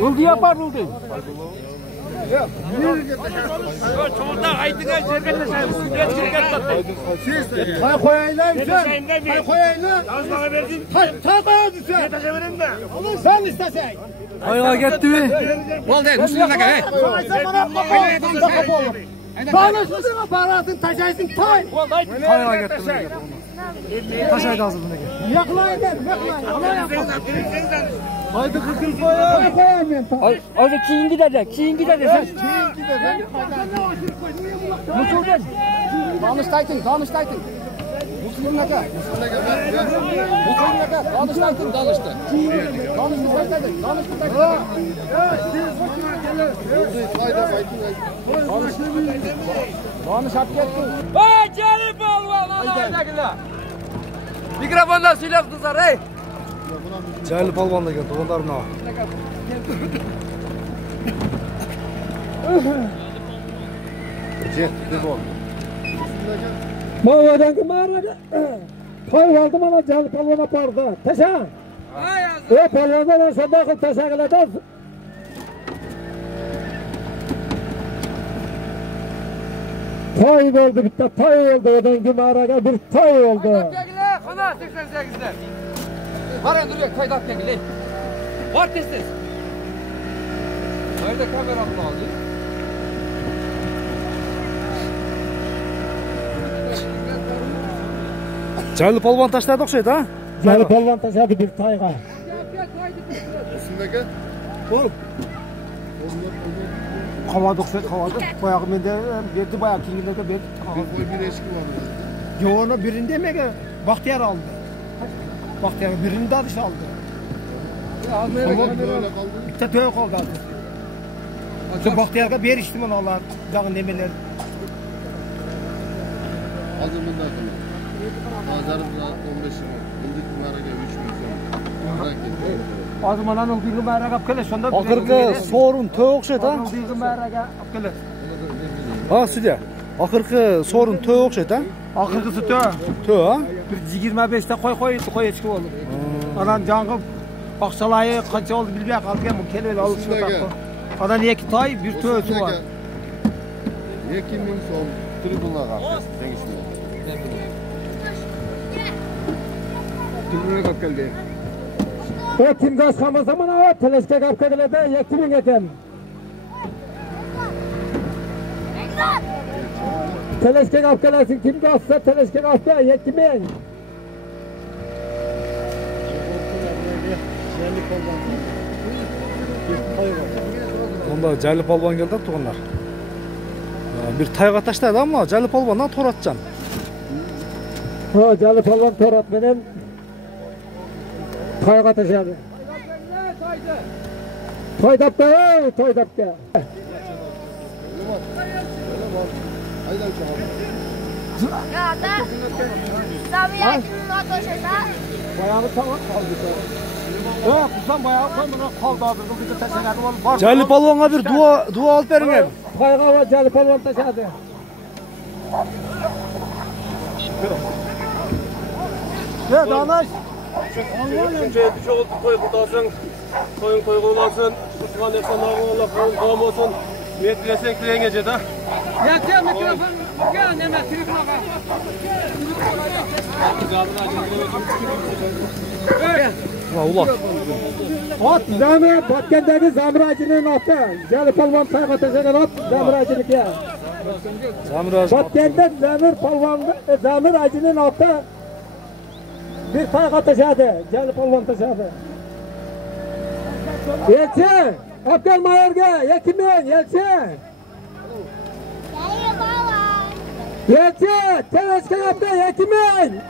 Uldu yapar uldu. Çoğunda aydıgan şirkette sayılsın. Ben şirkette. Tay koyaylar sen. Tay koyaylar. Az bana verdin. Tay koyayım sen. Ne taşıverin de. Sen istesen. Hayva gitti mi? Oldu. Müslüman kaka. Sen bana kapı olur. Bağlaşmasın aparatın taşaysın tay. Hayva gitti mi? Taşaydı ağzına gel. Yaklayın gel. Yaklayın. Allah yapmasın. Haydi kırkıl koyayım. Tay koyayım ben tay. Orada kiyin giderler. Kiyin giderler. Musuldan. Danıştaydın. Danıştaydın. Musulunaka. Musulunaka. Danıştaydın. Danıştı. Danıştaydın. Danıştaydın. Danış hap gettin. Vay Celil Balvan. Allah'ına. Mikrofondan söyleyip kızlar hey. Celil Balvan da geldi. Onların ağa. Mağadan kımaraga. Koy aldım ana Celil Balvan'a parda. Taşa. O palvanda ben sen bakıl taşa kıladan. Tay oldu bitti, tay oldu. Odan kımaraga bir tay oldu. Tegile, kana 88'de. Var en duruyor, kaydak tegile. Var tez. Nerede kameramı aldı? Celil Balvan taşladı okşaydı ha? Celil Balvan taşladı bir tayga. Üstündeki? Oğlum. Havadık sen havadık. Bayağı mende verdi bayağı kingilerde verdi. Bir eşki var. Yoğunu birinde mi ki? Bahtiyar aldı. Bahtiyar birinde dış aldı. Tamam böyle kaldı. Bir tane kaldı. Şu Bahtiyar'a bir içtim onu Allah. Dağın demirler. Adımın da kaldı. Pazarımda 15 yıl. Bildik bunlara gel 3 milyon. O zaman anıl bir gümara kap kele. Akırkı sorun tö okşaydı ha? Anıl bir gümara kap kele. Ha Südya. Akırkı sorun tö okşaydı ha? Akırkısı tö. Tö ha? Bir 25'te koy eçki oldu. Anan canım aksalayı kaç oldu bilmeye kaldı bu kelime alıp şu takı. Anan iki tay bir tösü var. 2 milyon son tribunlar kaldı. Dengisinde. Tribunlar kap geldi. O kim gaz kama zaman ama teleske kap geldi yekimin eken. Teleske kap gelsin kim gazsa teleske kap da yekimin. Onda Celil Balvan geldi tuğanlar. Bir tayga taşladı ama Celil Balvan'dan tor atacaksın. Ha Celil Balvan tor atmadan tayga taşladı. Toy dapta, toy dapta. Ya da Sabi yakının otoşeta. Bayağı tamam kaldı. Ya kusam bayağı kaldı abi. Bir de taşınadı var. Celil Balvan'a bir dua alıp verin abi. Kayga var Celil Balvan taşadı. Ya danaş. Üçüncü oldu koy kurtarsın. Koyun koy kullansın. Kuşkan efsane Allah kavun olsun. Metlesek diren gece de. Ya mikrofon. Ya ne mikrofon. Ulan. At zamı Batkent'teki zamıracının atı. Celil Balvan sayfa taşıyan at zamıracılık ya. Zamıraj. Batkent'te zamıracının atı. Bir sayfa taşıdı. Celil Balvan taşıdı. Yelçin. Abdel Mayarga. Yekimin. Yelçin. Hayır baba. Yelçin. Teleske yaptı. Yekimin.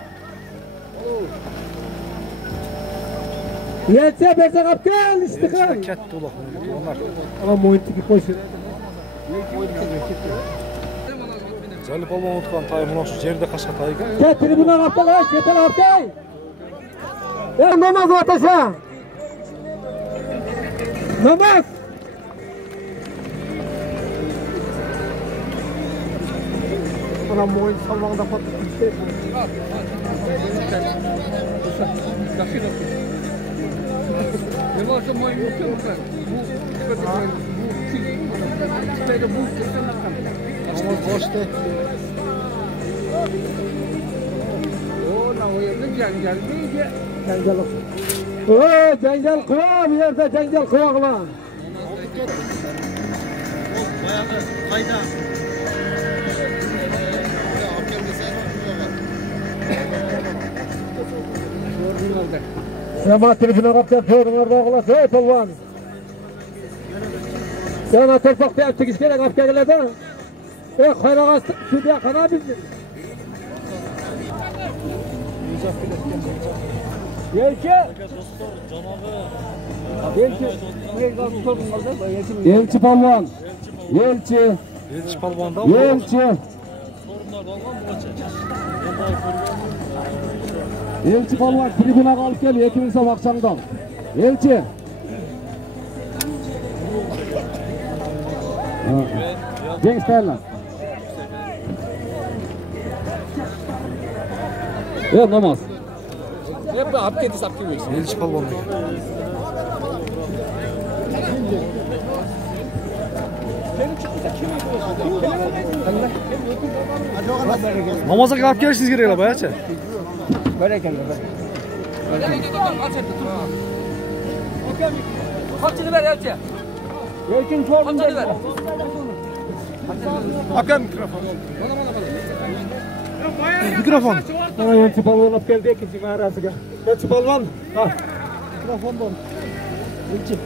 Yelçin. Berse kapten. İstikal. Ket dolu. Onlar. Ama muhitlik koşun. Celil Balvan utkan tayımın olsun. Yerde kaşa tayı. Ket tribuna kaptan. Ketel kaptan. Ya namaz ateşe. Namaz. Bana muhit salmağında patladı. Olsa moyun yok mu? Ama boştu. O yerda janjal neydi? Janjal. Janjal qilma, bu yerda janjal qilmoqlar. Qayda? Ama telefona qaptab so'ringlar qo'ylas, ey polvon. Yana torpaqda ham chiqish kerak avtogalarda. Ey qayroq sudya qarab bizni. Elchi polvon. Elchi polvonda. Elchi. Elchi polvon tribunaga olib kel, 2000 so'm aqchangni ol. Elchi. Gençlerler. Ya namaz. Hep apketi sapkıymış. Elçi palvan. Namaza kalkıp gelirsiniz geriye bayağı. Böyle gel. Kaçını ver Elçi. Elçin sorun. Kaçını ver. Hakan mikrofon. Mikrofon. Elçi palvan alıp geldi ikinci mağarasıga. Elçi palvan. Ha. Mikrofon bol. Elçi.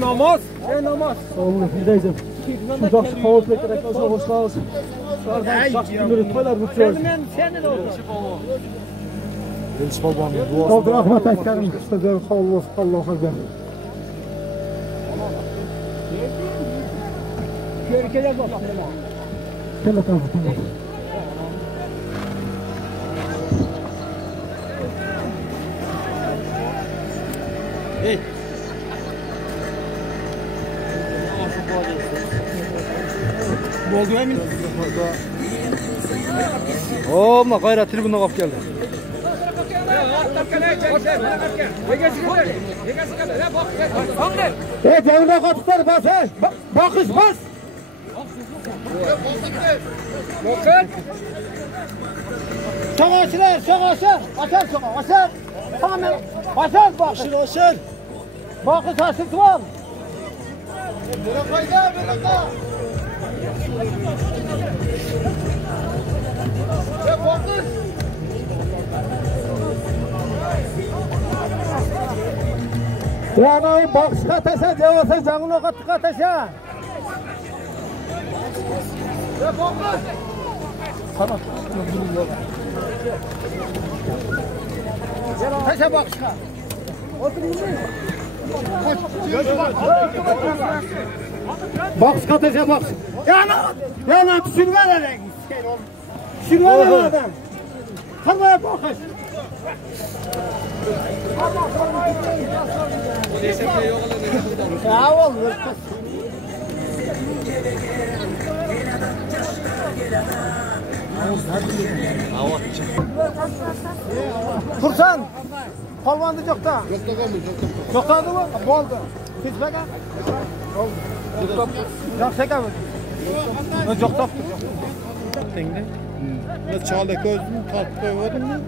Namaz. Namaz. Oğlum gideceğim. Şurada havuz beklerek olsa hoş kalsın. Elçi palvan. Kaldır Ahmet Asker'in kısaca havuz Allah'a emanet. Gel bak. Gel bakalım. Hey. Oldu emin. Oğlum gayret tribüne kap geldi. Hey devre kapılar bas hey. Bakış bas. Bakın. Çağaçlar, çağaçlar. Açar çağa, açar. Tamam. Açar bak. Açar. Bakış açık var. Bırak fayda, bırak. Ya bakış. Yani bakışa taşa, cevasa canına katıka taşa. Ya bakış. Tamam. Taşa bakışa. Bakış katıca bakış. Yana düşürme lan. Düşürme lan adam. Kalmaya bakış. Ya olur. Tursan, palvandı yok da. Yok da mı? Oldu. Hiç baka. Oldu. Yok şaka mı? Yok da. Tekne. Ne çağla gözünü tatlı koymadın mı?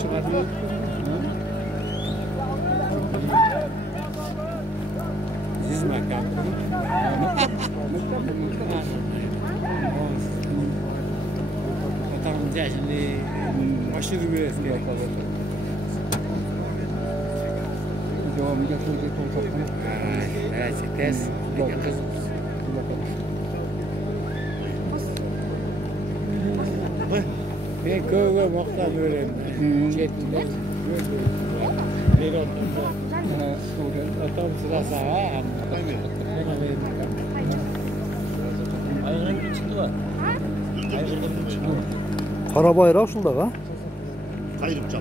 Çıkartıyor. Hizmet yaptı. Tamam şimdi aşırı bir eski yapalım. Devam ediyor. Evet, test. Ben köye muhtar öğrendim. Çettiler. Bir oturdu. Atam sırası var. Ayağının bir çıktı var. Ayağının bir çıktı var. Kara bayrağı şurada ha? Kayırıp çal.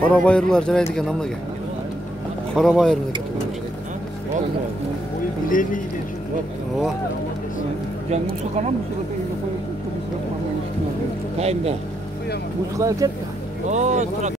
Kara bayırlar canaydı ki namla gel. Kara bayırını getiriyor. Vallahi. İleri. Oh. Canım su kanam mı? Şurada koyuyorsun. Kayında. Muska erkek. Oo,